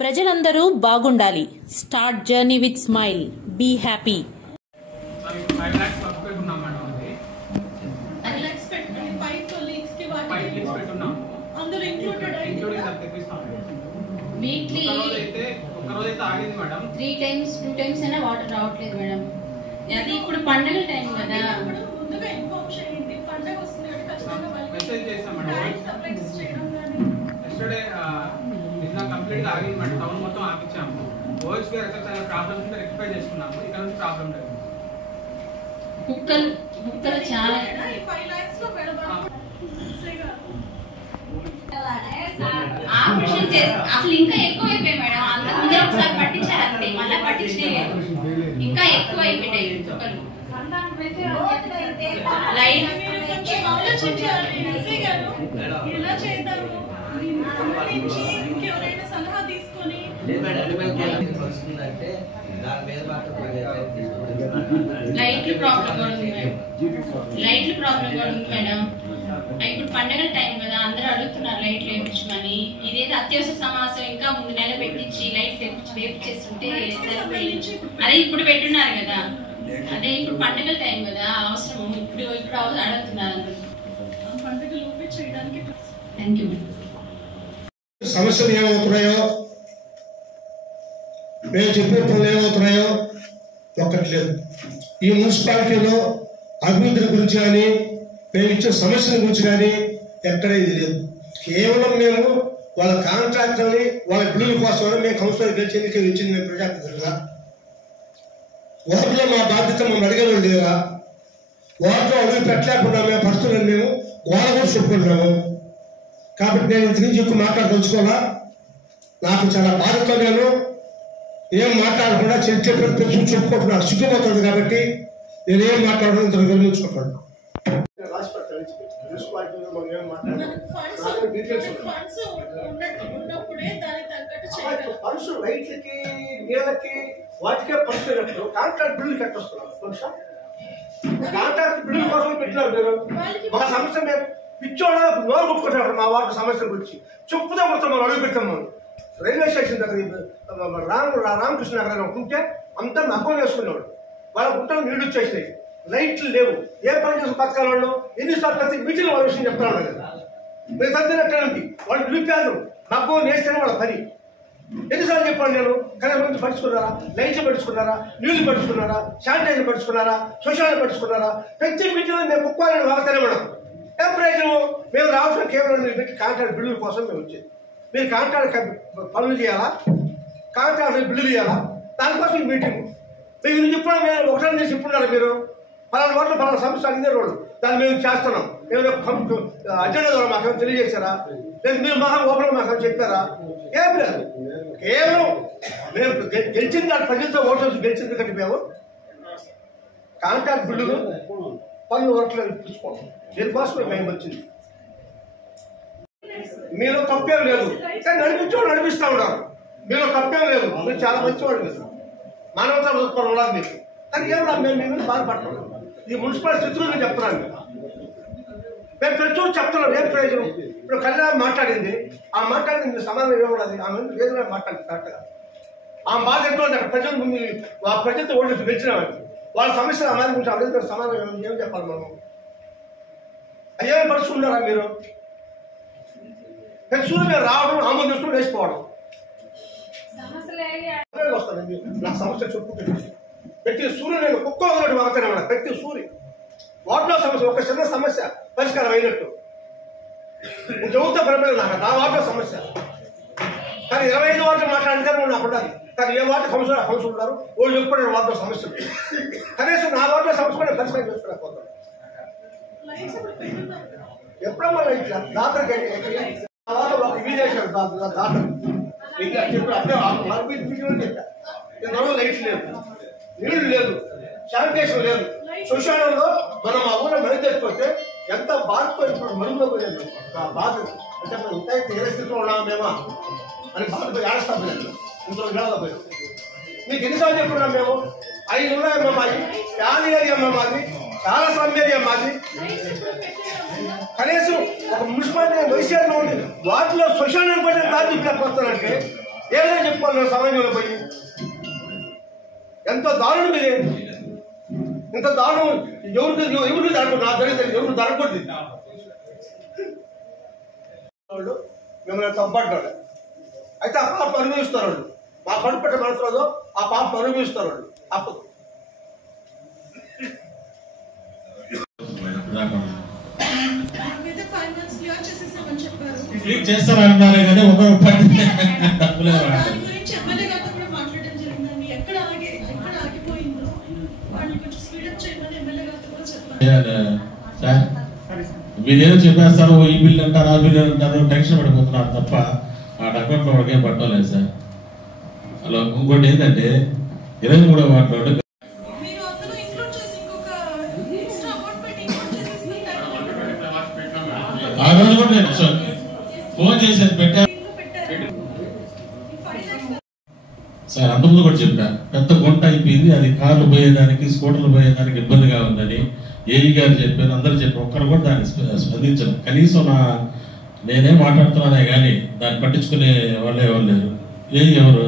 ప్రజలందరూ బాగుండాలి. Start journey with smile. Be happy. Weekly 3 times 2 times అయినా వాటర్ రావట్లేదు మేడం. అది ఇప్పుడు పండగల టైం కదా. కంప్లీట్ గా ఆగింది మేడం. టౌన్ మొత్తం ఆపించాము. ఓఎస్ గారు చాలా ప్రాబ్లమ్స్ ఉంటే రెక్టిఫై చేసుకున్నాము. ఇక్కడ నుంచి ప్రాబ్లం లేదు. కుక్కలు చాలా ఆపరేషన్ చేస్తారు. అసలు ఇంకా ఎక్కువ అయిపోయాయి మేడం. అంత ముందే ఒకసారి పట్టించారు అంతే, మళ్ళీ పట్టించే లేదు. ఇంకా ఎక్కువ అయిపోయాయి కుక్కలు. లైట్ లైట్లు ప్రాబ్లం కూడా ఉంది మేడం. ఇప్పుడు పండగల టైం కదా, అందరూ అడుగుతున్నారు లైట్లు వేయించమని. ఇదేదో అత్యవసర సమావేశం ఇంకా 3 నెలలు పెట్టించి లైట్ వేపించేస్తుంటే అదే ఇప్పుడు పెట్టున్నారు కదా. అదే ఇప్పుడు పండగల టైం కదా, అవసరం ఇప్పుడు అడుగుతున్నారు. Thank you. సమస్యలు ఏమవుతున్నాయో, మేము చెప్పిన పనులు ఏమవుతున్నాయో ఒక్కట్లేదు. ఈ మున్సిపాలిటీలో అభివృద్ధి గురించి కానీ మేము ఇచ్చే సమస్యల గురించి కానీ ఎక్కడ ఇది లేదు. కేవలం మేము వాళ్ళ కాంట్రాక్టర్ని వాళ్ళ బిల్లుల కోసం మేము కౌన్సిలర్ గెలిచేందుకు ఇచ్చింది. మేము ప్రజాప్రతినిధులుగా వార్డులో మా బాధ్యత మేము అడిగేవాళ్ళు లేదా? వార్డులో అడుగు పెట్టలేకుండా మేము పరిస్థితులను మేము గోడ కూడా చెప్పుకుంటున్నాము. కాబట్టి నేను ఇంటి నుంచి ఎక్కువ మాట్లాడదలుచుకోవాలా. నాకు చాలా బాధతో నేను ఏం మాట్లాడకుండా చెప్పి చెప్పుకుంటున్నాను. సిగ్గుపోతుంది కాబట్టి నేను ఏం మాట్లాడడం ఇంత గమనించుకుంటాను. ఫండ్స్ రైట్లకి నీళ్ళకి వాటికే పంచుకున్నప్పుడు కాంట్రాక్ట్ బిల్లు కట్టొస్తున్నాం. కాంట్రాక్ట్ బిల్లు కోసం పెట్టినారు మీరు. మా సమస్య మేము పిచ్చోడా నోరు కొట్టుకుంటారు. మా వాటి సమస్యల గురించి చెప్పుదా మొత్తం మనం అడుగు పెట్టాం. మనం రైల్వే స్టేషన్ దగ్గర రామకృష్ణ నగర్ ఉంటే అంతా అకౌంట్ వేసుకునేవాడు. వాళ్ళ గుంటలు నీళ్లు వచ్చేసినాయి, లైట్లు లేవు. ఏ పని చేసిన పథకాల వాళ్ళు ఎన్నిసార్లు ప్రతి మీటింగ్ వాళ్ళ విషయం చెప్తా ఉన్నారు కదా. మీరు తగ్గినట్టండి వాళ్ళు నిలిపారు. మగ్గం నేస్తేనే వాళ్ళ పని. ఎన్నిసార్లు చెప్పాను నేను? కనీసం గురించి పడుచుకున్నారా? లైట్లు పడుచుకున్నారా? నీళ్లు పడుచుకున్నారా? శానిటైజర్ పడుచుకున్నారా? శోషాలు పడుచుకున్నారా? ప్రతి మీటింగ్ మేము కుక్కాలని వాడతానే మేడం. ఏం ప్రయోజనం? మేము రావడం కేవలం పెట్టి కాంట్రాక్ట్ బిల్లుల కోసం మేము వచ్చేది. మీరు కాంట్రాక్ట్ పనులు చేయాలా, కాంట్రాక్ట్ బిల్లులు చేయాలా, దానికోసం ఈ మీటింగ్. మీరు చెప్పడం మేము ఒకసారి చేసి చెప్పున్నారు. మీరు పలానా వాటిలో పలానా సమస్య అడిగిన రోడ్డు దాన్ని మేము చేస్తున్నాం. మేము అజెండా ద్వారా మాకేమో తెలియజేశారా? లేదు మీరు మాకు ఓపెన్ మాకు చెప్పారా? ఏం లేదు. కేవలం మేము గెలిచింది దాని ప్రజలతో ఓట్లు గెలిచింది కంటే మేము కాంట్రాక్ట్ బిల్లులు పనులు వర్క్లు ఇప్పించుకోవడం దీనికోసమే మేము వచ్చింది. మీరు తప్పేం లేదు, కానీ నడిపించేవాడు నడిపిస్తూ ఉన్నారు. మీరు తప్పేం లేదు, మీరు చాలా మంచివాడు. మీరు మానవతా దృక్పథం ఉన్నది మీకు. కానీ ఏమన్నా మేము మీ మీద బాధపడుతున్నాం. ఈ మున్సిపల్ స్థితులు చెప్తున్నాను. మేము ప్రతి రోజు చెప్తున్నాం. ఏం ప్రయోజనం? ఇప్పుడు కళ్యాణ్ మాట్లాడింది, ఆ మాట్లాడింది సమాధానం ఏమున్నది? ఆమె ఏదైనా మాట్లాడింది కరెక్ట్గా. ఆ బాధ ఎంతో అక్కడ ప్రజలు ఆ ప్రజలతో ఓటు గెలిచినామని వాళ్ళ సమస్యలు అమ్మాయి గురించి అడిగితే సమాధానం ఏం చెప్పాలి? మనం అయ్యేమి పరుచుకున్నారా? మీరు ప్రతి సూర్యుడు మీరు రావడం, ఆమోదిస్తూ వేసిపోవడం వస్తాను. నాకు సమస్య చెప్పుకుంటుంది. ప్రతి సూర్యుడు నేను కుక్క వదిలినట్టు వాగుతానే ఉన్నా. ప్రతి సూర్యు వాటిలో సమస్య, ఒక చిన్న సమస్య పరిష్కారం అయినట్టు చెబుతా పరపలేదు. నాకు నా వాటిలో సమస్య. కానీ 25 వాటిలో మాట్లాడితే నాకు ఉండాలి. కానీ ఏ వాటి కౌన్సిల్ ఉన్నారు వాళ్ళు చెప్పుకునే వాటిలో సమస్యలు. కనీసం నా వాటిలో సమస్య కూడా పరిష్కారం చేసుకోలేకపోతాను. ఎప్పుడమ్మా ఇట్లా డాక్టర్ ఒక విదేశాడు డాక్టర్ చెప్పారు. అప్పుడే లైట్స్ లేదు, నీళ్లు లేదు, శానిటేషన్ లేదు. శ్మశానంలో మనం ఆ ఊళ్ళో మరుగు తెచ్చిపోతే ఎంత బాధతో ఇప్పుడు మరుగుపోలేదు. ఆ బాధ అంటే మనం ఇంకా ఏ స్థితిలో ఉన్నాము మేమా అని బాధపడి ఏడుస్తాం. ఇంట్లో పోయాం. మీకు ఎన్నిసార్లు చెప్పుకున్నాం మేము? 5 ఉన్నాయమ్మా మాది, 50 ఏరియా మాది, చాలా స్లమ్ ఏరియా మాది. కనీసం ఒక మున్సిపాలిటీ వైసీఆర్లో ఉంది వాటిలో శ్మశానం పడిన దారి చెప్పలేకపోతానంటే ఏ విధంగా చెప్పుకోవాలి సమాజంలో పోయి? ఎంతో దారుణం ఇదే. ఇంత దారుణం ఎవరికి జరగకూడదు. నాకు జరిగితే ఎవరికి జరగకూడదు. వాళ్ళు మిమ్మల్ని తప్పడ్డాడు. అయితే ఆ పాప అనుభవిస్తారు వాళ్ళు. మా కడుపు పెట్టే మనసులో ఆ పాప అనుభవిస్తారు వాళ్ళు. అప్పుడు చేస్తారన్నారే కానీ ఒక మీరేదో చెప్పేస్తారు, ఈ బిల్లు అంటారు, ఆ బిల్లు అంటారు, టెన్షన్ పడిపోతున్నారు తప్ప ఆ అకౌంట్లో వాడికేం పట్టలేదు సార్. అలా ఇంకోటి ఏంటంటే 23వ వార్డులో ఆ రోజు కూడా నేను ఫోన్ చేసేది పెట్టా సార్. అంతకుముందు కూడా చెప్పా, పెద్ద గుంట అయిపోయింది, అది కార్లు పోయేదానికి స్కూటర్లు పోయేదానికి ఇబ్బందిగా ఉందని ఏఈ గారు చెప్పారు, అందరూ చెప్పారు. ఒక్కరు కూడా దాన్ని స్పందించారు. కనీసం నేనేం మాట్లాడుతున్నానే కానీ దాన్ని పట్టించుకునే వాళ్ళే ఎవరు లేరు. ఏఈ ఎవరు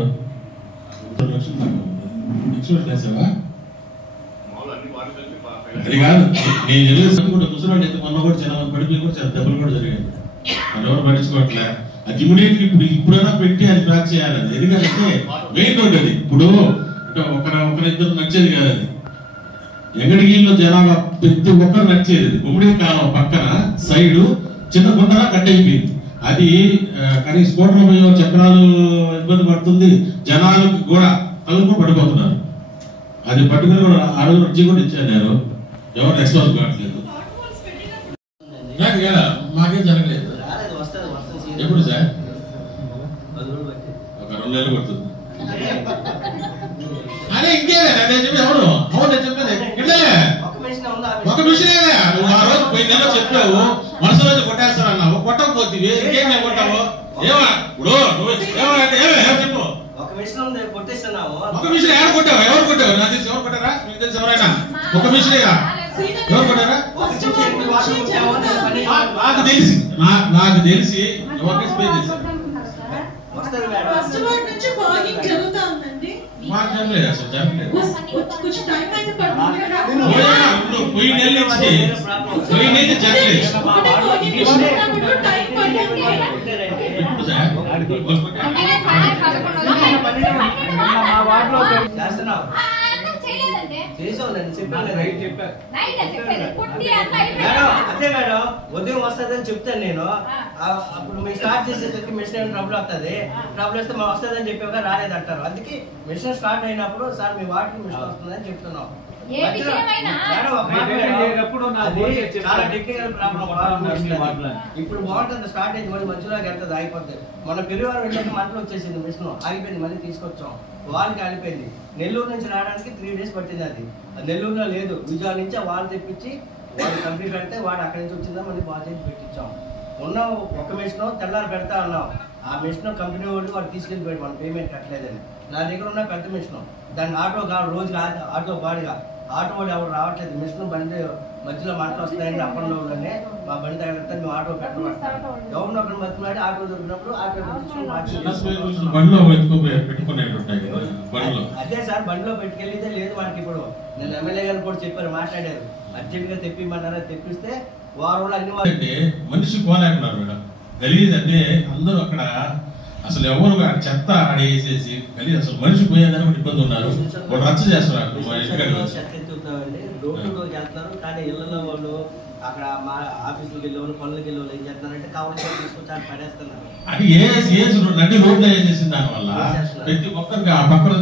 అది కాదు, నేను చదివేసి కూడా ముసలి అయితే మొన్న కూడా చాలా పడిపోయి కూడా చాలా దెబ్బలు కూడా జరిగాయి. మనం ఎవరు పట్టించుకోవట్లే. అది ఇమీడియట్లీ ఇప్పుడైనా పెట్టి అది బ్లాక్ చేయాలి. అది ఎందుకంటే మెయిన్ రోడ్ అది. ఇప్పుడు ఒకరిద్దరు నచ్చేది కాదు. అది ఎంగడిగిల్లో జనాభా ప్రతి ఒక్కరు నచ్చేది. గుమ్మడి కాలం పక్కన సైడు చిన్న గుంటలా కట్ అయిపోయింది. అది కానీ స్కూటర్లు పోయే చక్రాలు ఇబ్బంది పడుతుంది, జనాలకు కూడా తలుపు పడిపోతున్నారు. అది పట్టుకుని కూడా ఆ రోజు వచ్చి కూడా ఇచ్చాను నేను. ఎవరు రెస్పాన్స్ కావట్లేదు. మాకేం జరగలేదు. ఎప్పుడు సార్? ఒక 2 నెలలు పడుతుంది. అదే ఇంకేనా నేను చెప్పేది? ఎవరు అవును నేను చెప్పేది ఒక విషయమే. నువ్వు ఆ రోజు 10 నెలలు చెప్పావు, మనసు రోజు కొట్టేస్తానన్నావు, కొట్టకపోతే ఇంకేం మేము కొట్టావు? ఏమా ఇప్పుడు నువ్వు చెప్పు. ఒక మిషన్ ఎవరు కొట్టావు? ఎవరు కొట్టావు? నాకు తెలిసి ఎవరు కొట్టారా? మీకు తెలిసి ఎవరైనా ఒక మిషన్ ఎవరు కొట్టారా? నాకు తెలిసి ఎవరికి స్పేస్ తెలుసు. మాకు జరగలేదు, అసలు జరగలేదు. పోయి నెల జరగలేదు. అదే మేడం ఉదయం వస్తుందని చెప్తాను నేను. అప్పుడు మీరు స్టార్ట్ చేసేసరికి మిషన్ ట్రబుల్ వస్తుంది, ట్రబుల్ వస్తే మా వస్తుందని చెప్పాక రాలేదంటారు. అందుకే మిషన్ స్టార్ట్ అయినప్పుడు సార్ మీ వాటికి మిషన్ వస్తుందని చెప్తున్నాం. చాలా టెక్నికల్ ప్రాబ్లం. ఇప్పుడు బాగుంటుంది, స్టార్ట్ అయింది, మళ్ళీ మధ్యలోకి వెళ్తుంది, ఆగిపోతుంది. మన పెరివారు వెళ్ళాక మంటలు వచ్చేసింది, మిషన్ ఆగిపోయింది, మళ్ళీ తీసుకొచ్చాం, వాళ్ళకి ఆగిపోయింది. నెల్లూరు నుంచి రావడానికి 3 days పట్టింది. అది నెల్లూరులో లేదు, విజయవాడ నుంచి ఆ వాళ్ళు తెప్పించి వాళ్ళు కంప్లీట్ పెడితే వాడు అక్కడి నుంచి వచ్చిందా మళ్ళీ బాగా చేసి పెట్టించాం. ఉన్న ఒక మిషన్ తెల్లారి పెడతా అన్నాం. ఆ మిషన్ కంపెనీ వాడు తీసుకెళ్ళిపోయాడు, మన పేమెంట్ కట్టలేదని. నా దగ్గర ఉన్న పెద్ద మిషన్, దాన్ని ఆటో కాదు, రోజు ఆటో బాడిగా ఆటో వాడు ఎవరు రావట్లేదు. మిషన్ బండి మధ్యలో మంటలు వస్తాయండి అప్పంలోనే, మా బండి తగిలితే మేము ఆటో పెట్టబడతాం. ఎవరిని ఒకటి మధ్యలో ఆటో దొరికినప్పుడు ఆటో అదే సార్ బండిలో పెట్టుకెళ్ళితే లేదు మనకి. ఇప్పుడు నేను ఎమ్మెల్యే గారు కూడా చెప్పారు, మాట్లాడారు, అర్జెంట్ గా తెప్పిమన్నారా, తెప్పిస్తే వారు అన్ని మనిషి పోలేకున్నారు మేడం. గలీజ్ అందరూ అక్కడ అసలు ఎవరు చెత్త ఆడేసేసి గలీజ్, అసలు మనిషి పోయేదని కూడా ఇబ్బంది ఉన్నారు. వాళ్ళు రచ్చ చేస్తున్నారు. చెత్త ఎత్తుతామండి, డోర్ టు డోర్ చేస్తున్నారు. కానీ ఇళ్లలో వాళ్ళు అక్కడ మా ఆఫీసులకు వెళ్ళే వాళ్ళు, పనులకు వెళ్ళే వాళ్ళు ఏం చేస్తున్నారంటే కావాలి తీసుకొచ్చి పడేస్తున్నారు. అది నడి రోడ్లు వేసేసింది. దానివల్ల ప్రతి ఒక్కరికి ఆ పక్కన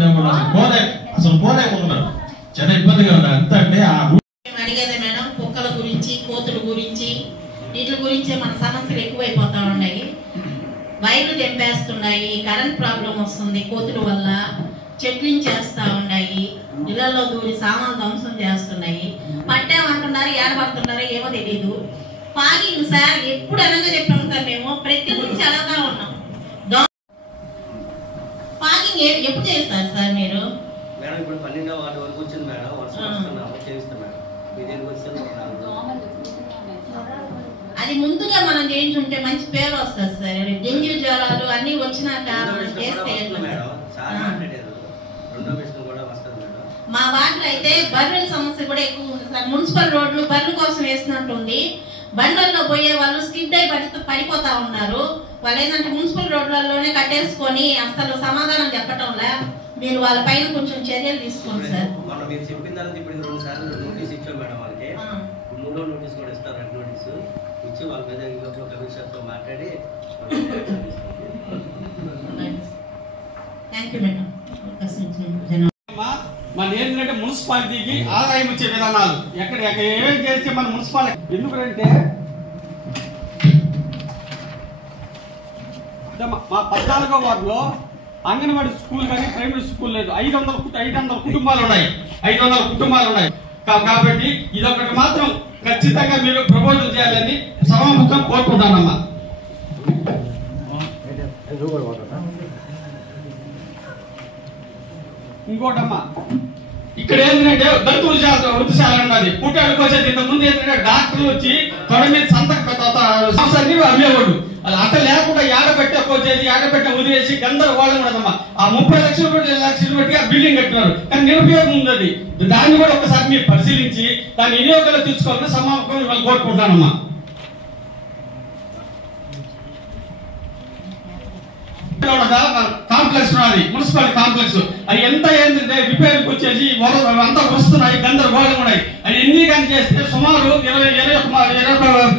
అసలు పోలేకున్నారు. చాలా ఇబ్బందిగా ఉన్నారు. అంత అంటే ఆ అడిగేదే మేడం, కుక్కల గురించి, కోతుల గురించి, వీటి గురించే మన సమస్యలు ఎక్కువైపోతా ఉన్నాయి. వైర్లు తెంపేస్తున్నాయి, కరెంట్ ప్రాబ్లం వస్తుంది కోతుల వల్ల, చెట్లించేస్తా ఉన్నాయి, ఇళ్లలో దూరి సామాన్ ధ్వంసం చేస్తున్నాయి. పట్టామంటున్నారు, ఏడబడుతున్నారు, ఏమో తెలీదు. ఫాగింగ్ సార్ ఎప్పుడు అనగా చెప్పి ఉంటాం మేము, ప్రతి గురించి అలాగా ఉన్నాం. ఫాగింగ్ ఎప్పుడు చేస్తారు సార్ మీరు? మేడం ఇప్పుడు 12వ వార్డు వరకు వచ్చింది మేడం, వర్షం వస్తున్నాము చేయిస్తాం మేడం. మీదేనికి వచ్చింది అది ముందుగా మనం చేయించుంటే మంచి పేరు వస్తుంది సార్. డెంగ్యూ జ్వరాలు అన్ని వచ్చినాక చేస్తే మా వార్డులో అయితే బర్రెల సమస్య కూడా ఎక్కువ ఉంది సార్. మున్సిపల్ రోడ్లు బర్రెల కోసం వేసినట్టుంది. బండ్లలో పోయే వాళ్ళు స్కిడ్ అయి పడిపోతా ఉన్నారు. వాళ్ళు ఏంటంటే మున్సిపల్ రోడ్లలోనే కట్టేసుకొని అసలు సమాధానం చెప్పటంలా. మీరు వాళ్ళ పైన కొంచెం చర్యలు తీసుకోండి సార్. మనం మీరు చెప్పిన తర్వాత ఇప్పుడు 2 సార్లు నోటీస్ ఇచ్చాం మేడం వాళ్ళకి. 3వ నోటీస్ కూడా ఇస్తారు, రెడ్ నోటీస్ ఇచ్చి వాళ్ళ మీద ఇంకొక కమిషనర్తో మాట్లాడి మన ఏంటంటే మున్సిపాలిటీకి ఆదాయం వచ్చే విధానాలు ఎక్కడ ఏమేమి చేస్తే మన మున్సిపాలిటీ ఎందుకంటే మా 14వ వార్డులో అంగన్వాడీ స్కూల్ కానీ ప్రైమరీ స్కూల్ లేదు. 500 కుటుంబాలు ఉన్నాయి. 500 కుటుంబాలు ఉన్నాయి. కాబట్టి ఇదొకటి మాత్రం ఖచ్చితంగా మీరు ప్రపోజల్ చేయాలని సభాముఖం కోరుకుంటానమ్మా. ఇంకోటమ్మా, ఇక్కడ ఏంటంటే దంతు వృద్ధిశాల ఉన్నది. పుట్టాలకు వచ్చేది ఇంతకుముందు ఏంటంటే డాక్టర్లు వచ్చి తొడ మీద సంతకాన్ని అమ్మేవాడు. అట్ట లేకుండా ఆడబెట్ట వదిలేసి గందరగోళం ఉండదమ్మా. ఆ 30 లక్షలు పెట్టి ఆ బిల్డింగ్ కట్టినారు, కానీ నిరుపయోగం ఉంది. అది దాన్ని కూడా ఒకసారి మీరు పరిశీలించి దాన్ని వినియోగంలో తీసుకోవాలని సమావేశం ఇవాళ కోరుకుంటానమ్మా. కాంప్లెక్స్ ఉన్నది, మున్సిపల్ కాంప్లెక్స్. అది ఎంత ఏంటంటే రిపేర్కి వచ్చేసి అంతా వస్తున్నాయి, గందరగోళం ఉన్నాయి. అది ఎన్ని కానీ చేస్తే సుమారు 21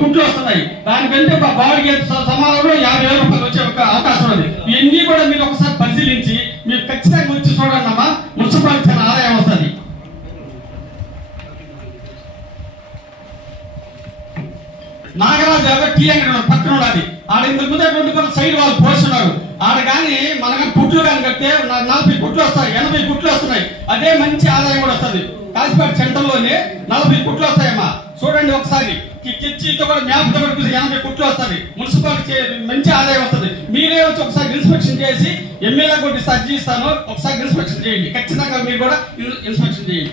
కుట్లు వస్తున్నాయి. దానికంటే బాడీకి సమానంలో 50,000 రూపాయలు వచ్చే అవకాశం ఉంది. ఇవన్నీ కూడా మీరు ఒకసారి పరిశీలించి మీరు ఖచ్చితంగా వచ్చి చూడండి అమ్మా. మున్సిపాలిటీ ఆదాయం వస్తుంది. నాగరాజు టీ అంగడి పక్కన ఉన్నది. ఆడ ఇంతకు ముందే 2 సైడ్ వాళ్ళు పోస్తున్నారు. ఆడ కానీ మన కుట్లు కానీ కడితే 40 కుట్లు వస్తాయి, 80 కుట్లు వస్తున్నాయి. అదే మంచి ఆదాయం కూడా వస్తుంది. కాశీపేట సెంటర్లోనే 40 కుట్లు వస్తాయమ్మా. చూడండి ఒకసారి కిచ్చితో కూడా మ్యాప్తో కూడా 80 కుట్లు వస్తుంది. మున్సిపాలిటీ మంచి ఆదాయం వస్తుంది. మీరే వచ్చి ఒకసారి ఇన్స్పెక్షన్ చేసి ఎమ్మెల్యే కూడా అర్జీ ఇస్తాను, ఒకసారి ఇన్స్పెక్షన్ చేయండి. ఖచ్చితంగా మీరు కూడా ఇన్స్పెక్షన్ చేయండి.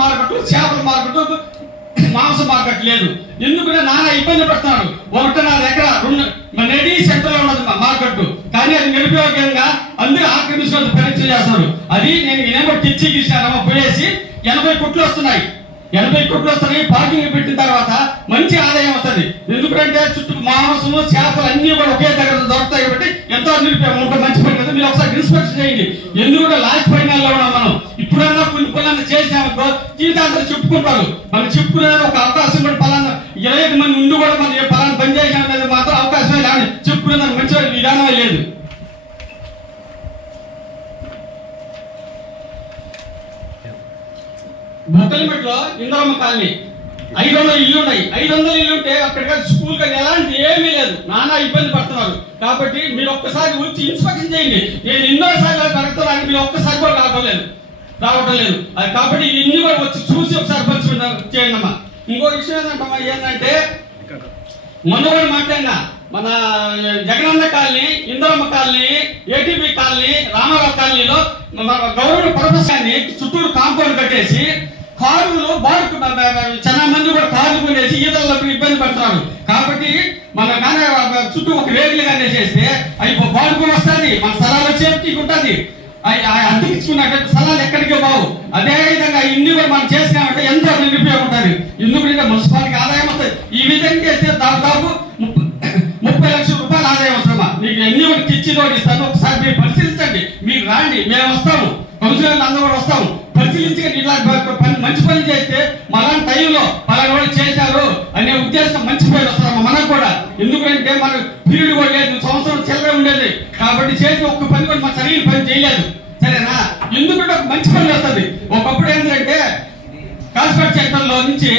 మార్కెట్, చేపల మార్కెట్, మాంస మార్కెట్ లేదు. ఎందుకంటే నానా ఇబ్బంది పడుతున్నాడు. 1.5 ఎకరా రెడీ సెంటర్ లో ఉన్నది మార్కెట్, కానీ అది నిరుపయోగంగా అందరూ ఆక్రమించుకొని పరీక్ష చేస్తున్నారు. అది నేను ఏమో టిచ్చి గీసానమ్మా పోయేసి 80 కుట్లు వస్తున్నాయి. 80 కుట్లు వస్తున్నాయి. పార్కింగ్ పెట్టిన తర్వాత మంచి ఆదాయం వస్తుంది. ఎందుకంటే చుట్టూ మాంసము చేపలు అన్ని కూడా ఒకే దగ్గర దొరుకుతాయి. కాబట్టి ఎంతో నిరుపయోగం మంచి పని కదా. మీరు ఒకసారి ఇన్స్పెక్షన్ చేయండి. ఎందుకంటే లాస్ట్ ఫైనల్లో ఉన్నాం మనం. ఇప్పుడన్నా కొన్ని పనులన్నా చేసినామనుకో జీవితాంతం చెప్పుకుంటారు. మనం చెప్పుకునే ఒక అవకాశం కూడా పలానా 25 మంది ఉండి కూడా మనం పలానా పని చేసినా మాత్రం అవకాశమే లేదు. చెప్పుకునే మంచి విధానమే లేదు. బొక్కలిమెట్లో ఇంద్రమ్మ కాలనీ 500 ఇల్లు ఉన్నాయి. 500 ఇల్లు ఉంటే అక్కడ స్కూల్ కానీ ఎలాంటి ఏమీ లేదు. నానా ఇబ్బంది పడుతున్నారు. కాబట్టి మీరు ఒక్కసారి వచ్చి ఇన్స్పెక్షన్ చేయండి. నేను ఎన్నోసార్లు పెడుతున్నాను, మీరు ఒక్కసారి కూడా రావటం లేదు. అది కాబట్టి ఇన్ని కూడా వచ్చి చూసి ఒకసారి పరిశీలన చేయండి అమ్మా. ఇంకో విషయం ఏంటంటే మొన్న కూడా మాట్లాడినా మన Jagananna colony, Indiramma colony, ATP colony, Ramarao కాలనీలో గవర్నమెంట్ పర్పస్ కానీ చుట్టూరు కాంపౌండ్ కట్టేసి కారులు బాడుకు చాలా మంది కూడా కారులు కొనేసి ఈతలకు ఇబ్బంది పడుతున్నారు. కాబట్టి మన కానీ చుట్టూ ఒక రేగులు కానీ చేస్తే అవి బాడుకుని వస్తుంది. మన స్థలాలు సేఫ్టీకి ఉంటుంది. అందించుకున్నట్టు స్థలాలు ఎక్కడికి బావు. అదే విధంగా ఇన్ని కూడా మనం చేసినామంటే ఎంతో నిరుపయోగం ఉంటుంది. ఎందుకంటే మున్సిపాలిటీకి ఆదాయం వస్తుంది. ఈ విధంగా చేస్తే దాదాపు 30 లక్షల రూపాయలు ఆదాయం వస్తుందా. మీకు ఎన్ని కూడా తెచ్చి రోడ్ ఇస్తాను, ఒకసారి మీరు పరిశీలించండి. మీరు రాండి, మేము వస్తాము, కౌన్సిలర్లు అందరూ కూడా వస్తాము. పరిశీలించుకొని ఇట్లా మంచి పని చేస్తే మళ్ళా టైంలో పలానా వాళ్ళు చేశారు అనే ఉద్దేశం మంచి పేరు వస్తారమ్మా మనకు కూడా. ఎందుకంటే మనకు పీరియడ్ కూడా లేదు, సంవత్సరం చిల్లర ఉండేది. కాబట్టి చేసి ఒక్క పని కూడా మన సరైన పని చేయలేదు. సరేనా? ఎందుకంటే ఒక మంచి పని వస్తుంది. ఒకప్పుడు ఏంటంటే కాశీపేట సెంటర్లో నుంచి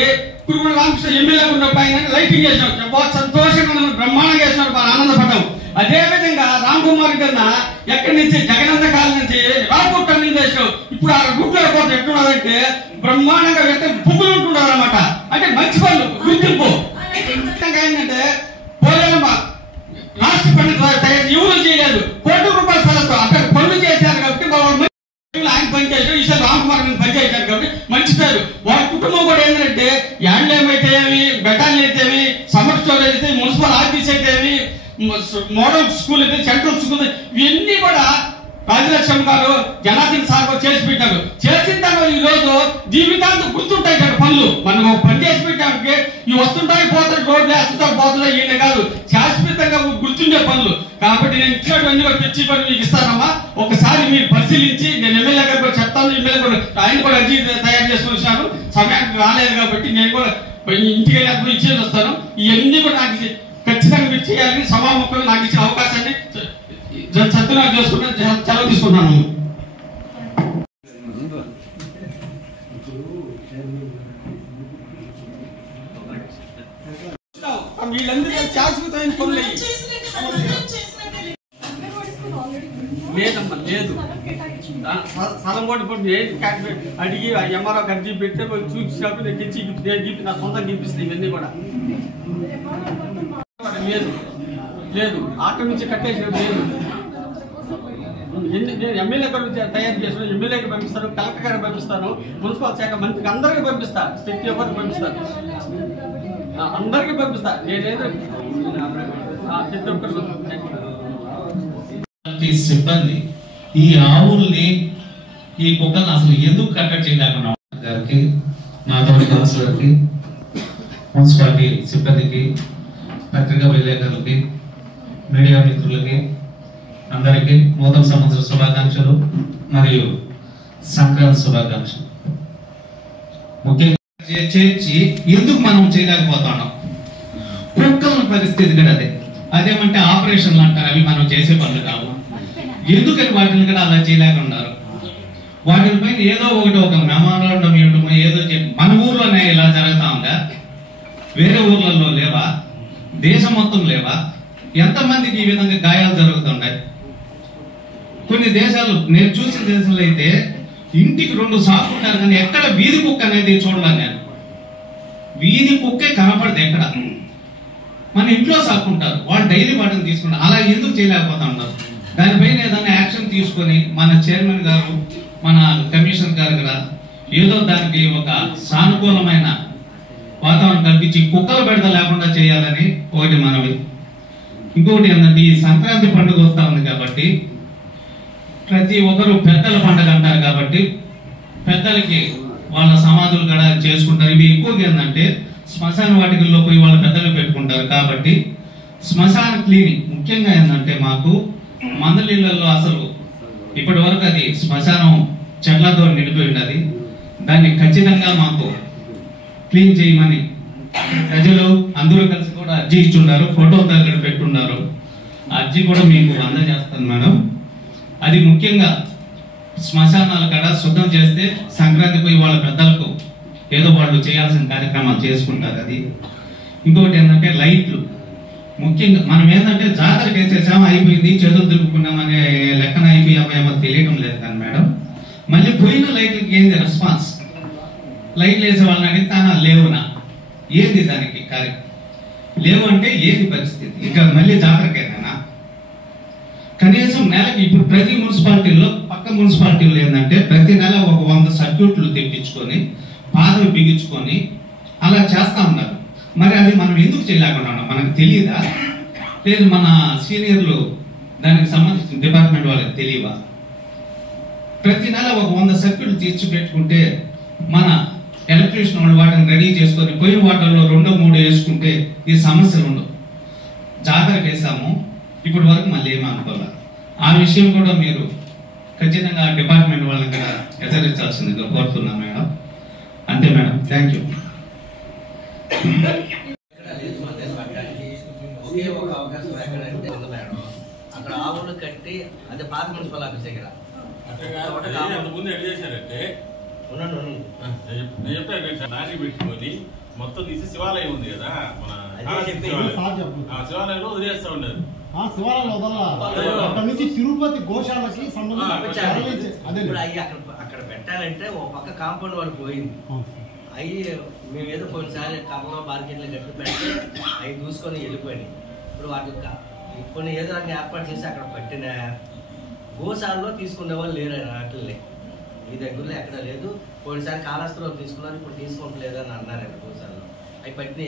కురుమల రామకృష్ణ ఎమ్మెల్యే ఉన్న పైన లైటింగ్ చేసినాం. సంతోషంగా బ్రహ్మాండంగా చేసినారు, బాగా ఆనందపడ్డాం. అదే విధంగా రామ్ కుమార్ కన్నా ఎక్కడి నుంచి జగనన్న కాలనీ నుంచి రాపూర్ టర్నింగ్ చేసాం. ఇప్పుడు ఆ రూట్లో పోతే ఎట్టున్నదంటే బ్రహ్మాండంగా పువ్వులు ఉంటున్నారు అనమాట. అంటే మంచి పనులు గుర్తింపు. ఏంటంటే పోలేనమ్మా రాష్ట్ర పండుగ ఎవరు చేయలేదు. కోట్ల రూపాయల స్థలంతో అక్కడ పనులు చేశారు. కాబట్టి ఆయన పని చేశారు, ఈసారి రామ్ కుమార్ పని చేశారు. కాబట్టి మంచి పేరు. వాళ్ళ కుటుంబం కూడా ఏంటంటే యాండ్లేమ్ అయితే ఏమి, బెటాలియన్ అయితే ఏమి, సమ్మర్ స్టోరేజ్ అయితే, మున్సిపల్ ఆఫీస్ అయితే ఏమి, మోడల్ స్కూల్ అయితే, సెంట్రల్ స్కూల్ ఇవన్నీ కూడా రాజలక్ష్మి గారు జనార్దన్ సార్ చేసి పెట్టారు. చేసిన తర్వాత ఈ రోజు జీవితాంతం గుర్తుంటాయి కదా పనులు. మనం పని చేసి పెట్టడానికి ఇవి వస్తుంటాయి పోతాయి, రోడ్లు వేస్తుంటారు పోతుంటాయి, ఈయన కాదు శాశ్వతంగా గుర్తుండే పనులు. కాబట్టి నేను ఇచ్చినటువంటి కూడా తెచ్చి పని మీకు ఇస్తానమ్మా. ఒకసారి మీరు పరిశీలించి, నేను ఎమ్మెల్యే గారు కూడా చెప్తాను, ఎమ్మెల్యే కూడా ఆయన కూడా అర్జీ తయారు చేసుకుని వచ్చినాను, సమయానికి రాలేదు కాబట్టి నేను కూడా ఇంటికి వెళ్ళి ఇచ్చేసి వస్తాను. ఇవన్నీ కూడా నాకు ఖచ్చితంగా మీరు చేయాలని సభాముఖంగా నాకు ఇచ్చిన అవకాశాన్ని సత్యనారాయణ చేసుకుంటే సెలవు తీసుకున్నాను. వీళ్ళందరూ శాశ్వతమైన పనులు లేదమ్మా, లేదు స్థలం కూడా అడిగి ఎంఆర్ఓ అర్జీ పెడితే చూపించినప్పుడు నేను గీపి నా సొంతం గీపిస్తుంది. ఇవన్నీ కూడా లేదు లేదు ఆక్రమించి కట్టేసిన లేదు. నేను ఎమ్మెల్యే గారు తయారు చేసిన ఎమ్మెల్యేకి పంపిస్తాను, కలెక్టర్ గారికి పంపిస్తాను, మున్సిపల్ శాఖ మంత్రికి అందరికీ పంపిస్తా, ప్రతి ఒక్కరికి పంపిస్తాను, అందరికీ పంపిస్తా. నేనేదో సిబ్బంది ఈ ఆవుల్ని ఈ కుక్కలను అసలు ఎందుకు కట్టడి చేయలేకుండా గారికి, నా తోటి కౌన్సిలర్కి, మున్సిపాలిటీ సిబ్బందికి, పత్రికా విలేకరులకి, మీడియా మిత్రులకి అందరికీ నూతన సంవత్సర శుభాకాంక్షలు మరియు సంక్రాంతి శుభాకాంక్షలు. ముఖ్యంగా చేర్చి ఎందుకు మనం చేయలేకపోతున్నాం, కుక్కల పరిస్థితి కూడా అదేమంటే ఆపరేషన్లు అంటారు, అవి మనం చేసే పనులు కావు. ఎందుకని వాటిని కూడా అలా చేయలేకున్నారు. వాటిపైన ఏదో ఒకటి ఒక మెమోరాండం ఇవ్వటం ఏదో మన ఊర్లోనే ఇలా జరుగుతా ఉందా, వేరే ఊర్లలో లేవా, దేశం మొత్తం లేవా? ఎంతమందికి ఈ విధంగా గాయాలు జరుగుతుంటాయి. కొన్ని దేశాలు, నేను చూసిన దేశంలో అయితే ఇంటికి 2 సాకుంటారు కానీ ఎక్కడ వీధి కుక్క అనేది చూడలేను నేను. వీధి కుక్కే కనపడదు ఎక్కడ. మన ఇంట్లో సాకుంటారు, వాళ్ళు డైలీ వాటిని తీసుకుంటారు. అలా ఎందుకు చేయలేకపోతా ఉన్నారు? దానిపైన ఏదైనా యాక్షన్ తీసుకొని మన చైర్మన్ గారు, మన కమిషనర్ గారు కూడా ఏదో దానికి ఒక సానుకూలమైన వాతావరణం కల్పించి కుక్కల బెడద లేకుండా చేయాలని ఒకటి మనవి. ఇంకొకటి ఏంటంటే ఈ సంక్రాంతి పండుగ వస్తా ఉంది కాబట్టి ప్రతి ఒక్కరు పెద్దల పండుగ అంటారు కాబట్టి పెద్దలకి వాళ్ళ సమాధులు కూడా చేసుకుంటారు. ఇవి ఎక్కువగా ఏంటంటే శ్మశాన వాటికల్లో పోయి వాళ్ళ పెద్దలు పెట్టుకుంటారు కాబట్టి శ్మశాన క్లీనింగ్ ముఖ్యంగా ఏంటంటే మాకు మందలిళ్లలో అసలు ఇప్పటి వరకు అది శ్మశానం చెట్లతో నిండిపోయి ఉన్నది. దాన్ని ఖచ్చితంగా మాకు క్లీన్ చేయమని ప్రజలు అందరూ కలిసి కూడా అర్జీ ఇచ్చున్నారు, ఫోటో దగ్గర పెట్టున్నారు. అర్జీ కూడా మీకు అందజేస్తాను మేడం. అది ముఖ్యంగా శ్మశానాలు కూడా శుద్ధం చేస్తే సంక్రాంతి పోయి వాళ్ళ పెద్దలకు ఏదో వాళ్ళు చేయాల్సిన కార్యక్రమాలు చేసుకుంటారు. అది ఇంకొకటి ఏంటంటే లైట్లు ముఖ్యంగా మనం ఏంటంటే జాతరకి వేసేసామో అయిపోయింది, చేతులు దులుపుకున్నామనే లెక్కన అయిపోయామేమో తెలియడం లేదు కానీ మేడం, మళ్ళీ పోయిన లైట్లకి ఏంది రెస్పాన్స్? లైట్లు వేసే వాళ్ళని అడిగితానా లేవునా, ఏంది దానికి కార్యక్రమం లేవు అంటే ఏంది పరిస్థితి? ఇంకా మళ్ళీ జాతరకైనా కనీసం నెలకి ఇప్పుడు ప్రతి మున్సిపాలిటీలో పక్క మున్సిపాలిటీలో ఏంటంటే ప్రతి నెల ఒక 100 సర్క్యూట్లు తెప్పించుకొని పాదలు బిగించుకొని అలా చేస్తా ఉన్నారు. మరి అది మనం ఎందుకు చేయలేకుండా ఉన్నాం? మనకు తెలియదా? లేదు మన సీనియర్లు దానికి సంబంధించిన డిపార్ట్మెంట్ వాళ్ళకి తెలియవా? ప్రతి నెల ఒక 100 సర్క్యూట్లు తీర్చి పెట్టుకుంటే మన ఎలక్ట్రీషియన్ వాళ్ళు వాటిని రెడీ చేసుకొని పోయిన వాటర్లో 2-3 వేసుకుంటే ఈ సమస్యలు ఉండవు. జాతరకు వేసాము ఇప్పటి వరకు మళ్ళీ ఏమీ అనుకోవాలి. ఆ విషయం కూడా మీరు ఖచ్చితంగా డిపార్ట్మెంట్ వాళ్ళని కూడా హెచ్చరించాల్సిందిగా కోరుతున్నాం మేడం. అంతే మేడం, థ్యాంక్ యూ. ఒకే ఒక అవకాశం ఎక్కడంటే ఉంది మేడం, అక్కడ ఆవులు కట్టి అదే పాత మున్సిపల్ ఆఫీస్ దగ్గర ముందు ఎట్లా చేశారంటే నాటి పెట్టుకొని మొత్తం తీసి శివాలయం ఉంది కదా, మన శివాలయంలో వదిలేస్తా ఉండదు. అక్కడ నుంచి తిరుపతి గోశాలకి అక్కడ పెట్టాలంటే ఒక పక్క కాంపౌండ్ వాళ్ళు పోయింది. అవి మేము ఏదో కొన్నిసారి కర్రలో మార్కెట్లో గట్టి పెడితే అవి దూసుకొని వెళ్ళిపోయినాయి. ఇప్పుడు వాటి కొన్ని ఏదో రకంగా ఏర్పాటు చేసి అక్కడ పట్టిన గోశాలలో తీసుకునే వాళ్ళు లేరు వాటిల్ని. ఈ దగ్గరలో ఎక్కడ లేదు. కొన్నిసారి కాళహస్తిలో తీసుకున్నారు, ఇప్పుడు తీసుకోవట్లేదు అని అన్నారండి గోశాలలో. అవి పట్టిన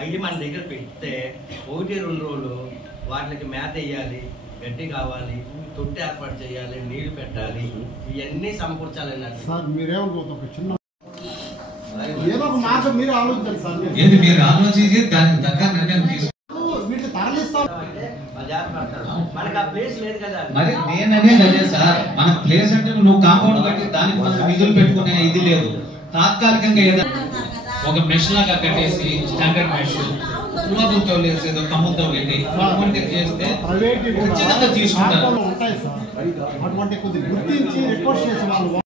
అవి మన దగ్గర పెడితే 1-2 రోజులు వాటికి మేత వేయాలి, గడ్డి కావాలి, తొట్టి ఏర్పాటు చేయాలి, నీళ్లు పెట్టాలి, ఇవన్నీ సమకూర్చాలండి. సార్ మీరేమనుకోవచ్చు, చిన్న ఏదో ఒక మార్గం మీరు ఆలోచించాలి సార్. ఏది మీరు ఆలోచించి దానికి తగ్గ నిర్ణయం తీసుకో. వీటిని తరలిస్తాం, మనకు ఆ ప్లేస్ లేదు కదా. మరి నేననేది అదే సార్, మన ప్లేస్ అంటే నువ్వు కాంపౌండ్ కట్టి దానికి మనం నిధులు పెట్టుకునే ఇది లేదు. తాత్కాలికంగా ఏదైనా ఒక మెష్ లాగా కట్టేసి స్టాండర్డ్ మెష్ పుల్లబుతో లేసేదో కమ్ముతో పెట్టి చేస్తే ఖచ్చితంగా తీసుకుంటారు. ఉంటాయి సార్, అటువంటి కొద్ది గుర్తించి రిక్వెస్ట్ చేసి వాళ్ళు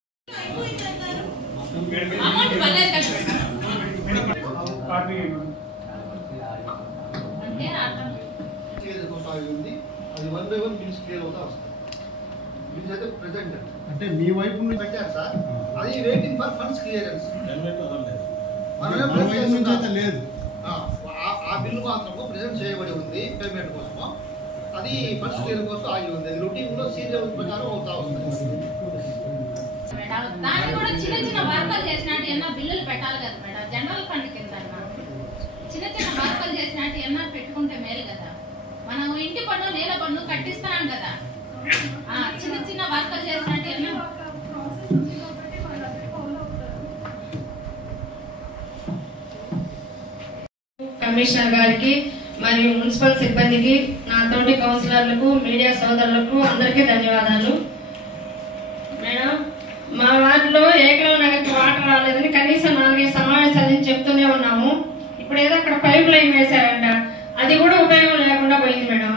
అది 1 by 1 బిల్స్ క్లియర్ అవుతా వస్తాయి. బిల్స్ అయితే ప్రెజెంట్ అంటే మీ వైపు నుంచి పెట్టారు సార్, అది వెయిటింగ్ ఫర్ ఫండ్స్ క్లియరెన్స్. లేదు, ఆ బిల్లు మాత్రము ప్రెజెంట్ చేయబడి ఉంది పేమెంట్ కోసము. అది ఫండ్స్ క్లియర్ కోసం ఆగి ఉంది. అది రొటీన్ లో సీరియల్ ప్రకారం అవుతా వస్తుంది. దాన్ని కూడా చిన్న చిన్న వర్కలు చేసినట్టు ఏమన్నా బిల్లులు పెట్టాలి కదా మేడం. జనరల్ ఫండ్ కింద చిన్న చిన్న వర్కలు చేసినట్టు ఏమన్నా పెట్టుకుంటే మేలు కదా. మనం ఇంటి పన్ను, నేల పన్ను కట్టిస్తున్నాం కదా. చిన్న చిన్న వర్కలు చేసినట్టు ఏమన్నా కమిషనర్ గారికి మరియు మున్సిపల్ సిబ్బందికి, నా తోటి కౌన్సిలర్లకు, మీడియా సోదరులకు అందరికీ ధన్యవాదాలు. మేడం, మా వార్డులో ఏకలవ్య నగర్కి వాటర్ రాలేదని కనీసం 4 సమావేశాల నుంచి చెప్తూనే ఉన్నాము. ఇప్పుడు ఏదో అక్కడ పైప్ లైన్ వేశారంట, అది కూడా ఉపయోగం లేకుండా పోయింది మేడం.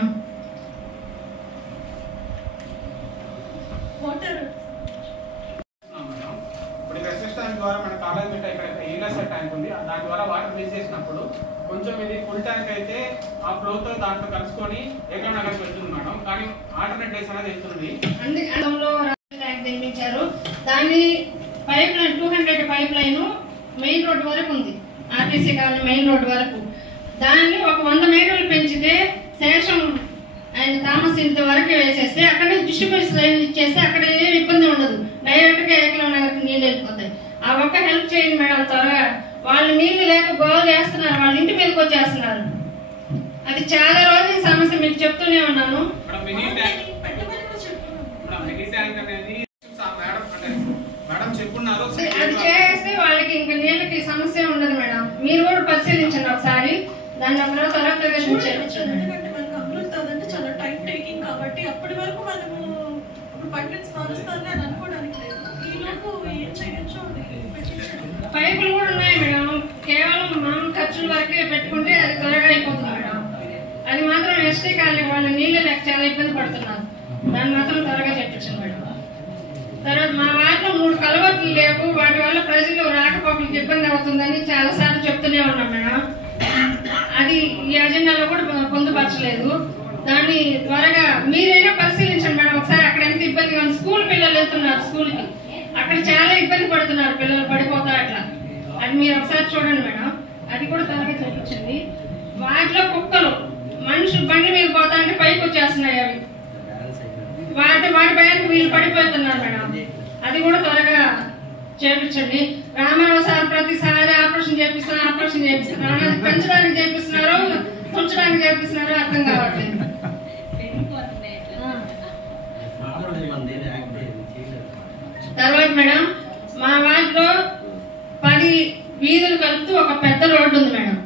ఇప్పుడు ఇక్కడ ఎస్ఎస్ ట్యాంక్ ద్వారా మన కాలేజ్ పెట్ట ఇక్కడ ఈలెస్ ట్యాంక్ ఉంది, దాని ద్వారా వాటర్ వేసేసినప్పుడు కొంచెం ఇది ఫుల్ ట్యాంక్ అయితే ఆ ఫ్లో తో దాంట్లో కలుసుకొని ఏకలవ్య నగర్కి వెళ్తుంది మేడం. కానీ ఆల్టర్నేట్ డేస్ అనేది వెళ్తుంది. ట్యాంక్ నిర్మించారు, దాని pipe line 200 pipe line main road వరకు ఉంది, ఆర్టీసీ కాలనీ మెయిన్ రోడ్ వరకు. దాన్ని ఒక 100 మీటర్లు పెంచితే శేషం అండ్ థామస్ ఇంత వరకు వేసేస్తే అక్కడ డిస్ట్రిబ్యూషన్ లైన్ ఇచ్చేస్తే అక్కడ ఏ ఇబ్బంది ఉండదు. డైరెక్ట్ గా ఏకలవ్య నగర్కి నీళ్ళు వెళ్ళిపోతాయి. ఆ ఒక్క హెల్ప్ చేయండి మేడం త్వరగా. వాళ్ళు నీళ్లు లేక గోల్ చేస్తున్నారు, వాళ్ళ ఇంటి మీదకి వచ్చేస్తున్నారు. అది చాలా రోజుల సమస్య, మీకు చెప్తూనే ఉన్నాను. అది చేస్తే వాళ్ళకి ఇంకా నీళ్ళకి సమస్య ఉండదు మేడం. మీరు కూడా పరిశీలించండి ఒకసారి, దాన్ని అందరూ త్వరగా చాలా టైం టేకింగ్ కాబట్టి అప్పటి వరకు మనము పైప్లైన్స్ మారుస్తారని అని అనుకోవడానికి లేదు. ఈ లోపు ఏం చేయొచ్చు పైపులు కూడా ఉన్నాయి మేడం, కేవలం మనం ఖర్చుల వరకే పెట్టుకుంటే అది త్వరగా అయిపోతుంది మేడం. అది మాత్రం ఎస్టీ కాలనీ వాళ్ళు నీళ్ళు లేక చాలా ఇబ్బంది పడుతున్నారు, దాన్ని మాత్రం త్వరగా చెప్పించండి మేడం. తర్వాత మా వాటిలో 3 కలవట్లు లేవు, వాటి వల్ల ప్రజలు రాకపోకలకు ఇబ్బంది అవుతుందని చాలా సార్లు చెప్తూనే ఉన్నాం మేడం. అది ఈ అజెండాలో కూడా పొందుపరచలేదు. దాన్ని త్వరగా మీరైనా పరిశీలించండి మేడం ఒకసారి. అక్కడ ఎంత ఇబ్బందిగా ఉంది, స్కూల్ పిల్లలు వెళ్తున్నారు స్కూల్కి, అక్కడ చాలా ఇబ్బంది పడుతున్నారు పిల్లలు, పడిపోతారు అట్లా. అది మీరు ఒకసారి చూడండి మేడం, అది కూడా త్వరగా చూపించండి. వాటిలో కుక్కలు మనుషులు బండి మీద పోతా అంటే పైకి వచ్చేస్తున్నాయి, అవి వాటి భయానికి వీళ్ళు పడిపోతున్నారు మేడం. అది కూడా త్వరగా చేపించండి. రామారావు సార్ ప్రతిసారి ఆపరేషన్ చేపిస్తున్నారు పెంచడానికి చేపిస్తున్నారు, తుంచడానికి చేపిస్తున్నారు, అర్థం కావట్లేదు. తర్వాత మేడం, మా వాటిలో 10 వీధులు కలుపుతూ ఒక పెద్ద రోడ్డు ఉంది మేడం.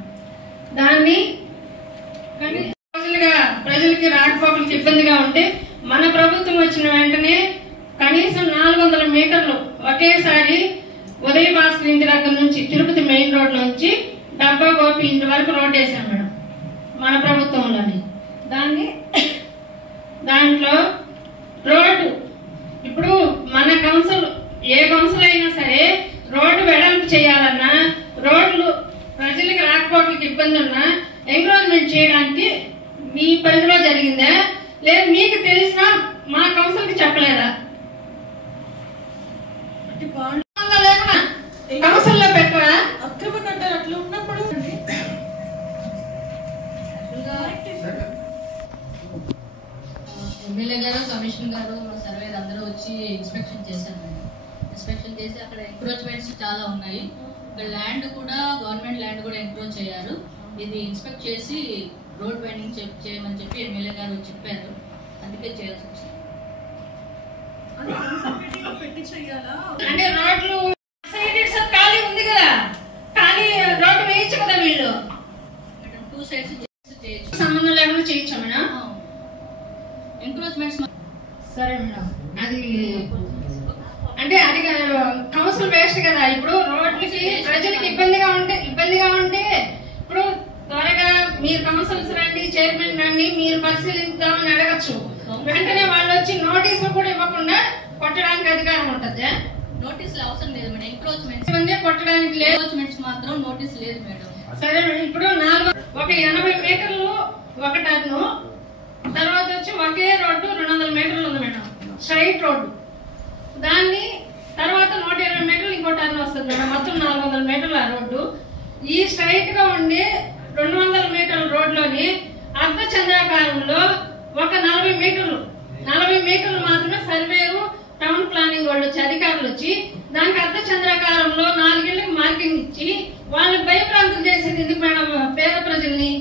దాన్ని రోజులుగా ప్రజలకి రాకపోకలకి ఇబ్బందిగా ఉంటే మన ప్రభుత్వం వచ్చిన వెంటనే కనీసం 400 మీటర్లు ఒకేసారి ఉదయ భాస్కర్ ఇంటి దగ్గర నుంచి తిరుపతి మెయిన్ రోడ్ నుంచి డబ్బా గోపి ఇంటి వరకు రోడ్ వేసాం మేడం మన ప్రభుత్వంలోని. దాంట్లో రోడ్డు ఇప్పుడు మన కౌన్సిల్ ఏ కౌన్సిల్ అయినా సరే రోడ్డు వెడల్పు చేయాలన్నా, రోడ్లు ప్రజలకు రాకపోకలకి ఇబ్బంది ఉన్నా ఎంక్రోచ్మెంట్ చేయడానికి మీ పరిధిలో జరిగిందా లేదు మీకు తెలిసినా మా కౌన్సిల్ కి చెప్పలేదా? కౌన్సిల్ లో పెట్టరా? అక్రమ కట్టారు అట్లా ఉన్నప్పుడు ఎమ్మెల్యే గారు, కమిషనర్ గారు, సర్వేలు అందరూ వచ్చి ఇన్స్పెక్షన్ చేశారు మేడం. ఇన్స్పెక్షన్ చేసి అక్కడ ఎంక్రోచ్మెంట్స్ చాలా ఉన్నాయి. ఇక్కడ ల్యాండ్ కూడా గవర్నమెంట్ ల్యాండ్ కూడా ఎంక్రోచ్ అయ్యారు. ఇది ఇన్స్పెక్ట్ చేసి రోడ్ వైండింగ్ చేయమని చెప్పి ఎమ్మెల్యే గారు చెప్పారు. అందుకే చేయాల్సి వచ్చింది. అంటే రోడ్లు ఖాళీ ఉంది కదా, ఖాళీ రోడ్డు వేయచ్చు కదా వీళ్ళు. 2 సైడ్స్ చేయొచ్చు, సంబంధం లేకుండా చేయొచ్చా మేడం? ఎంక్రోచ్మెంట్స్. సరే మేడం, అది అంటే అది కౌన్సిల్ వేస్ట్ కదా. ఇప్పుడు రోడ్లకి ప్రజలకు ఇబ్బందిగా ఉంటే ఇప్పుడు త్వరగా మీరు కౌన్సిల్స్ రండి, చైర్మన్ రండి, మీరు పరిశీలిద్దామని అడగచ్చు. వెంటనే వాళ్ళు వచ్చి నోటీసులు కూడా ఇవ్వకుండా కొట్టడానికి అధికారం ఉంటుంది. నోటీసులు అవసరం లేదు మేడం. ఎంక్రోచ్మెంట్స్ కొట్టడానికి లేదు, ఎంక్రోచ్మెంట్స్ మాత్రం నోటీస్ లేదు మేడం. సరే మేడం, ఇప్పుడు 80 మీటర్లు ఒక టర్ను, తర్వాత వచ్చి ఒకే రోడ్డు 200 మీటర్లు ఉంది మేడం, స్ట్రైట్ రోడ్డు. దాన్ని తర్వాత 120 మీటర్లు ఇంకో టర్న్ వస్తుంది మేడం, మొత్తం 400 మీటర్లు ఆ రోడ్డు. ఈ స్ట్రైట్ గా ఉండి 200 మీటర్ల రోడ్లోని అర్ధ చంద్రాకారంలో ఒక 40 మీటర్లు మాత్రమే సర్వేరు టౌన్ ప్లానింగ్ వాళ్ళు వచ్చి అధికారులు వచ్చి దానికి అర్ధ చంద్రాకారంలో 4 ఇళ్లకు మార్కింగ్ ఇచ్చి వాళ్ళని భయప్రాంతం చేసేది ఎందుకు మేడం పేద ప్రజల్ని?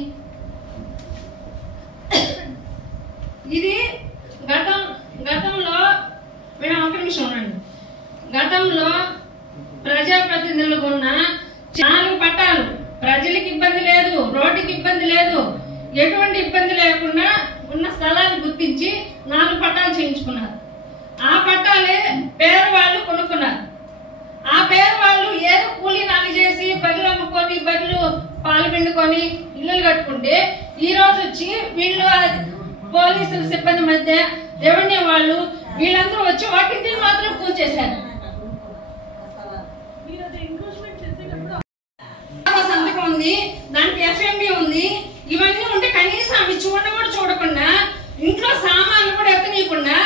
ఇది గతంలో మేడం ఒక నిమిషం ఉండండి. గతంలో ప్రజాప్రతినిధులకు ఉన్న 4 పట్టాలు, ప్రజలకు ఇబ్బంది లేదు, రోడ్డుకి ఇబ్బంది లేదు, ఎటువంటి ఇబ్బంది లేకుండా ఉన్న స్థలాన్ని గుర్తించి 4 పట్టాలు చేయించుకున్నారు. ఆ పట్టాలే పేదవాళ్ళు కొనుక్కున్నారు. ఆ పేదవాళ్ళు ఏదో కూలీ నాలి చేసి బర్రెలు అమ్ముకొని బర్రెలు పాలు పిండుకొని ఇల్లులు కట్టుకుంటే ఈ రోజు వచ్చి వీళ్ళు పోలీసుల సిబ్బంది మధ్య రెవెన్యూ వాళ్ళు వీళ్ళందరూ వచ్చి వాటిని మాత్రం కూల్చేశారు. సంతకం ఉంది, దానికి ఎఫ్ఎంబి ఉంది, ఇవన్నీ ఉంటే కనీసం అవి చూడకుండా ఇంట్లో సామాన్లు కూడా ఎత్తనీయకుండా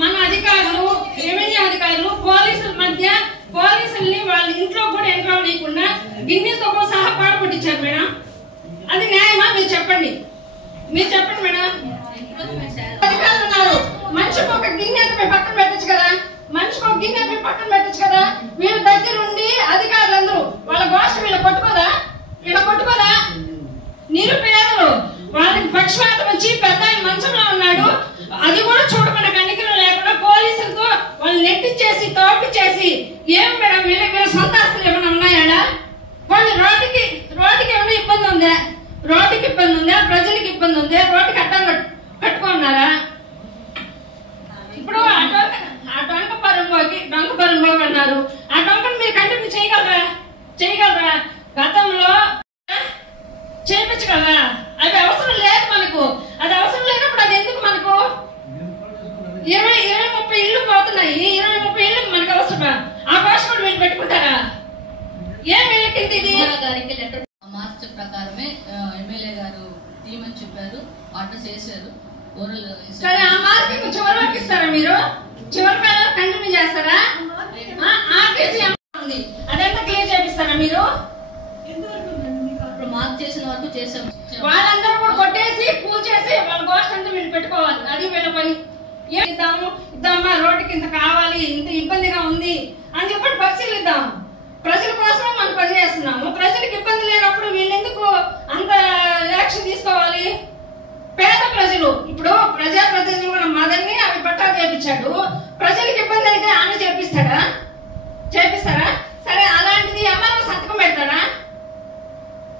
మన అధికారులు, రెవెన్యూ అధికారులు, పోలీసుల మధ్య పోలీసుల్ని వాళ్ళ ఇంట్లో కూడా ఎంటర్ అవ్వకుండా గిన్నెలతో సహా పాడుపట్టించారు మేడం. అది న్యాయమా? మీరు చెప్పండి మేడం. అధికారులు ఉన్నారు, మనిషికి ఒక గిన్నె పక్కన పెట్టచ్చు కదా, వీళ్ళ దగ్గరుండి అధికారులందరూ వాళ్ళ భాష వీళ్ళ కొట్టుకోదా? నిరుపేదలు వాళ్ళకి పక్షపాతం వచ్చి పెద్ద మంచంలో ఉన్నాడు, అది కూడా చూడకుండా కనికరం లేకుండా పోలీసులతో వాళ్ళు నెట్టించేసి తోపిచ్చేసి ఏం మేడం వీళ్ళ సొంత ఆస్తులు ఏమైనా ఉన్నాయా? వాళ్ళు రోడ్డుకి ఏమైనా ఇబ్బంది ఉందా? ప్రజలకు ఇబ్బంది ఉందా? రోడ్డుకి అడ్డం కట్టుకున్నారా? ఇప్పుడు ఆ డొంకపరంలో అన్నారు, ఆ డొంకను మీరు కంటిన్యూ చేయగలరా? గతంలో చేయించగలరా? అది అవసరం లేదు మనకు. అది అవసరం లేనప్పుడు అది ఎందుకు మనకు? 20-30 ఇళ్ళు పోతున్నాయి, 20-30 ఇళ్ళు మనకు అవసరమా? ఆ భాష కూడా వీళ్ళు పెట్టుకుంటారా? ఏం వీళ్ళకింది? ఇది గారికి లెటర్ మార్చ్ ప్రకారమే ఎమ్మెల్యే గారు తీయమని చెప్పారు, ఆర్డర్ చేశారు. సరే, ఆ మార్కింగ్ చివరి వరకు ఇస్తారా? మీరు చివరి పేరు కంటిన్యూ చేస్తారా? అదంతా క్లియర్ చేపిస్తారా మీరు? మార్క్ చేసిన వరకు చేసాం. వాళ్ళందరూ కూడా కొట్టేసి కూల్చేసి వాళ్ళ గోష్ఠి అంతా వీళ్ళు పెట్టుకోవాలి, అది వీళ్ళ పని. ఇద్దామా, రోడ్డుకి ఇంత కావాలి, ఇంత ఇబ్బందిగా ఉంది అని చెప్పి పరిశీలిద్దాం. ప్రజల కోసమే మనం పనిచేస్తున్నాము. ప్రజలకు ఇబ్బంది లేనప్పుడు వీళ్ళెందుకు అంత యాక్షన్ తీసుకోవాలి? పేద ప్రజలు, ఇప్పుడు ప్రజాప్రతినిధులు కూడా మదన్ని అవి పట్టా చేపించాడు, ప్రజలకు ఇబ్బంది అయితే ఆమె చేపిస్తారా? సరే, అలాంటిది అమ్మాయి సంతకం పెడతాడా?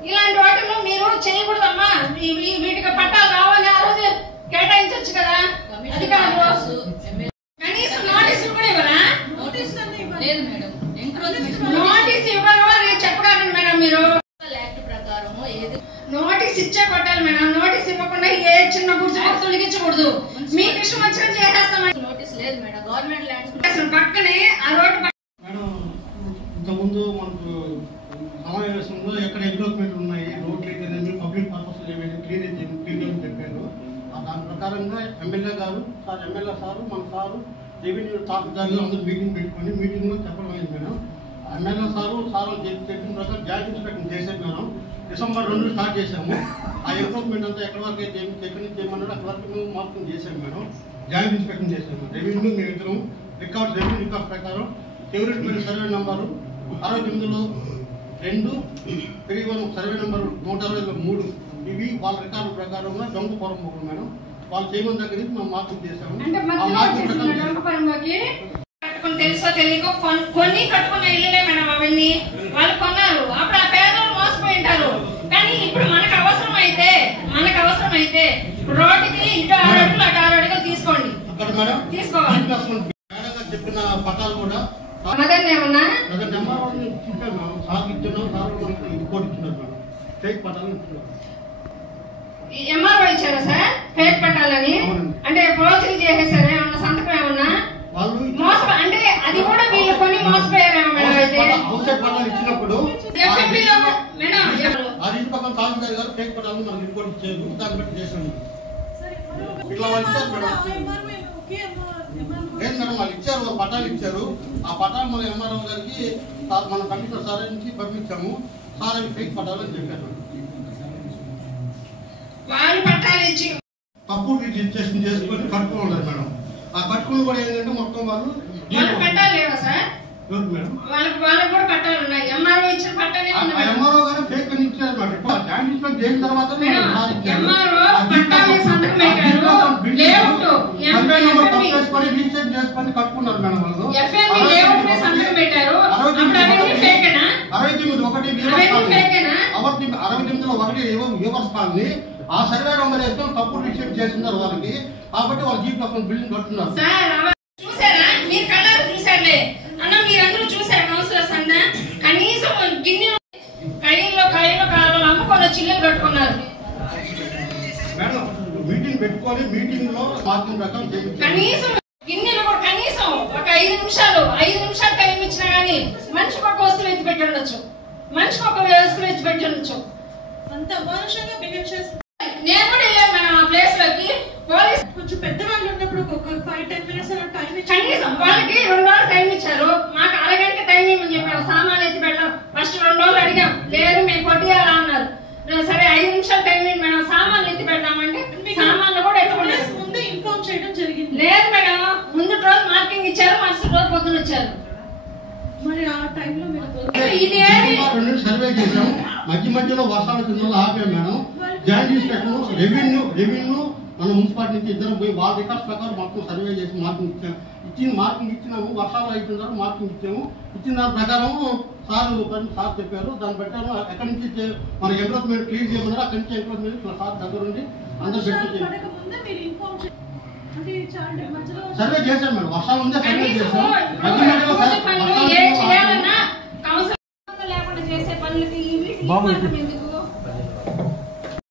ఇలాంటి వాటిలో మీరు చేయకూడదమ్మా. వీటికి పట్టాలు రావాలి, ఆ రోజు కేటాయించవచ్చు కదా అధికారులు. కనీసం నోటీసులు కూడా ఇవ్వరా? నోటీస్ లేదు మేడం. నోటీస్ ఇవ్వరు అని చెప్పగలండి మేడం. మీరు యాక్ట్ ప్రకారం నోటీస్ ఇచ్చే కొట్టాలి మేడం. నోటీస్ ఇవ్వకుండా ఏ చిన్న గుర్తు తొలగించకూడదు. మీకు ఇష్టం వచ్చినట్టు చేసేస్తామని నోటీస్ లేదు మేడం. గవర్నమెంట్ ల్యాండ్స్ పక్కనే ఆ రోడ్డు ఇంతకుముందు మనకు సమావేశంలో ఎక్కడ ఎంక్రోచ్మెంట్ ఉన్నాయి, రోడ్లు అయితేనేమి పబ్లిక్ పర్పస్ ఏమైనా క్లియర్ అని చెప్పారు. దాని ప్రకారంగా ఎమ్మెల్యే గారు మన సారు రెవెన్యూ తాకుదారులు అందరూ మీటింగ్లో చెప్పడం అయింది మేడం. ఎమ్మెల్యే సారు చెప్పిన ప్రకారం జాయింట్ ఇన్స్పెక్షన్ చేసేది మేడం. December 2 స్టార్ట్ చేసాము. ఆ ఎంక్రోచ్మెంట్ అంతా ఎక్కడి వరకు ఎక్కడి నుంచి చేయమన్నాడు అక్కడ వరకు మేము మార్కింగ్ చేసాము మేడం. జాయింట్ ఇన్స్పెక్షన్ చేసాము. రెవెన్యూ మేము ఇద్దరం రెవెన్యూ రికార్డ్స్ ప్రకారం ఫేవరెట్ సర్వే నంబరు 69లో 2 సర్వే నెంబర్ 163 ఇవి వాళ్ళ రికార్డు ప్రకారంగా దొంగ పొరం మేడం. వాళ్ళు చేయమని దగ్గర నుంచి మనం మార్కింగ్ చేసాము. అంటే కట్టుకుని తెలుసో తెలియకో కొన్ని కట్టుకున్న ఇల్లులే మేడం అవన్నీ వాళ్ళు కొన్నారు. అప్పుడు ఆ పేదలు మోసపోయి ఉంటారు. కానీ ఇప్పుడు మనకు అవసరం అయితే రోడ్డుకి ఇటు 6 అడుగులు అటు 6 అడుగులు తీసుకోండి. అక్కడ మేడం తీసుకోవాలి. చెప్పిన పట్టాలు కూడా ఏమన్నా ఫేక్ పట్టాలు ఎంఆర్ఓ ఇచ్చారా సార్ ఫేక్ పట్టాలని? అంటే రోజులు చేసేసారా ఏమన్నా సంతకం ఏమన్నా మోస అంటే అది కూడా వీళ్ళు కొన్ని మోసపోయారేమో మేడం. అయితే ఇచ్చినప్పుడు తహసీల్దార్ గారు ఫేక్ పట్టాలను మనకి రిపోర్ట్ ఇచ్చారు. దాన్ని బట్టి చేసాను. ఇట్లా వాళ్ళు ఇచ్చారు మేడం. లేదు మేడం, వాళ్ళు ఇచ్చారు, పట్టాలు ఇచ్చారు. ఆ పట్టాలు మన ఎంఆర్ఓ గారికి మన కమిషనర్ సార్ నుంచి పంపించాము. సార్ అవి ఫేక్ పట్టాలు అని చెప్పారు. వాళ్ళు పట్టాలు ఇచ్చి తప్పు రిజిస్ట్రేషన్ చేసుకొని కట్టుకుని ఉన్నారు మేడం. ఆ కట్టుకుని కూడా ఏంటంటే మొత్తం వాళ్ళు పట్టాలు లేవా సార్? మేడం వాళ్ళకు కూడా పట్టాలు ఉన్నాయి. ఎంఆర్ఓ ఇచ్చిన పట్టాలే ఉన్నాయి. ఎంఆర్ఓ గారు ఫేక్ అని ఇచ్చారు మేడం. ల్యాండ్ ఇన్స్పెక్ట్ చేసిన తర్వాత ఎంఆర్ఓ పట్టాలు సంతకం పెట్టారు. లేఅవుట్ రిజిస్టర్ చేసుకొని కట్టుకున్నారు మేడం. వాళ్ళు ఎఫ్ఎంబి లేఅవుట్ మీద సంతకం పెట్టారు. అప్పుడు అవన్నీ ఫేకేనా? 69లో 1 వ్యూవర్స్ కాల్ని ఆ సర్వే నెంబర్ వేసుకొని తప్పుడు రిజిస్టర్ చేస్తున్నారు వాళ్ళకి. కాబట్టి వాళ్ళు G+1 బిల్డింగ్ కట్టున్నారు. చూసారా? మీరు కళ్ళారు చూసారులే అన్న, మీరందరూ చూసారు కౌన్సిలర్స్ అన్న. కనీసం గిన్నెలు కాయలు కాయలు అమ్ముకొని వచ్చి ఇల్లు కట్టుకున్నారు. మేడం మీటింగ్ పెట్టుకొని మీటింగ్ లో మార్కింగ్ ప్రకారం కనీసం గిన్నెలు కూడా కనీసం ఒక 5 నిమిషాలు టైం ఇచ్చినా గానీ మనిషికి ఒక వస్తువులు ఎత్తి పెట్టి ఉండొచ్చు. అంత అమానుషంగా బిహేవ్ చేస్తారు. నేను కూడా వెళ్ళాను మేడం ఆ ప్లేస్ లోకి. పోలీస్ కొంచెం పెద్దవాళ్ళు ఉన్నప్పుడు ఒక 5-10 మినిట్స్ టైం కనీసం వాళ్ళకి 2 రోజులు టైం ఇచ్చారు. మాకు అరగంట టైం ఇవ్వమని చెప్పారు. సామాన్లు ఎత్తి పెట్టాం. ఫస్ట్ 2 రోజులు అడిగాం. లేదు మేము కొట్టియాలా అన్నారు. సరే 5 నిమిషాలు టైం ఇవ్వండి మేడం, సామాన్లు ఎత్తి పెడదామంటే సామాన్లు కూడా ఎత్తుకోలేదు. ముందే ఇన్ఫార్మ్ చేయడం జరిగింది. లేదు మేడం, ముందు రోజు మార్కింగ్ ఇచ్చారు, మరుసటి రోజు పొద్దున వచ్చారు. మరి ఆ టైంలో మీరు సర్వే చేసాం. మధ్యలో వర్షాలు కింద ఆపాం మేడం. జాయింట్ ఇన్స్పెక్టర్ రెవెన్యూ మన మున్సిపాలిటీ నుంచి ఇద్దరు పోయి వాళ్ళ రికార్డ్స్ ప్రకారం మొత్తం సర్వే చేసి మార్కింగ్ ఇచ్చాము. మార్కింగ్ ఇచ్చినాము. వర్షాలు అయిపోయినారు, మార్కింగ్ ఇచ్చాము. ఇచ్చిన దాని ప్రకారం సార్ చెప్పారు. దాని ప్రకారం ఎక్కడి నుంచి మన ఎంక్రోచ్మెంట్ క్లియర్ చేయమన్నారు. అక్కడి నుంచి ఎంక్రోచ్మెంట్ సార్ దగ్గర ఉండి అందరూ పెట్టి సర్వే చేశాం మేడం. వర్షాలు ఉందే సర్వే చేశాం. లేకుండా చేసే పనులకి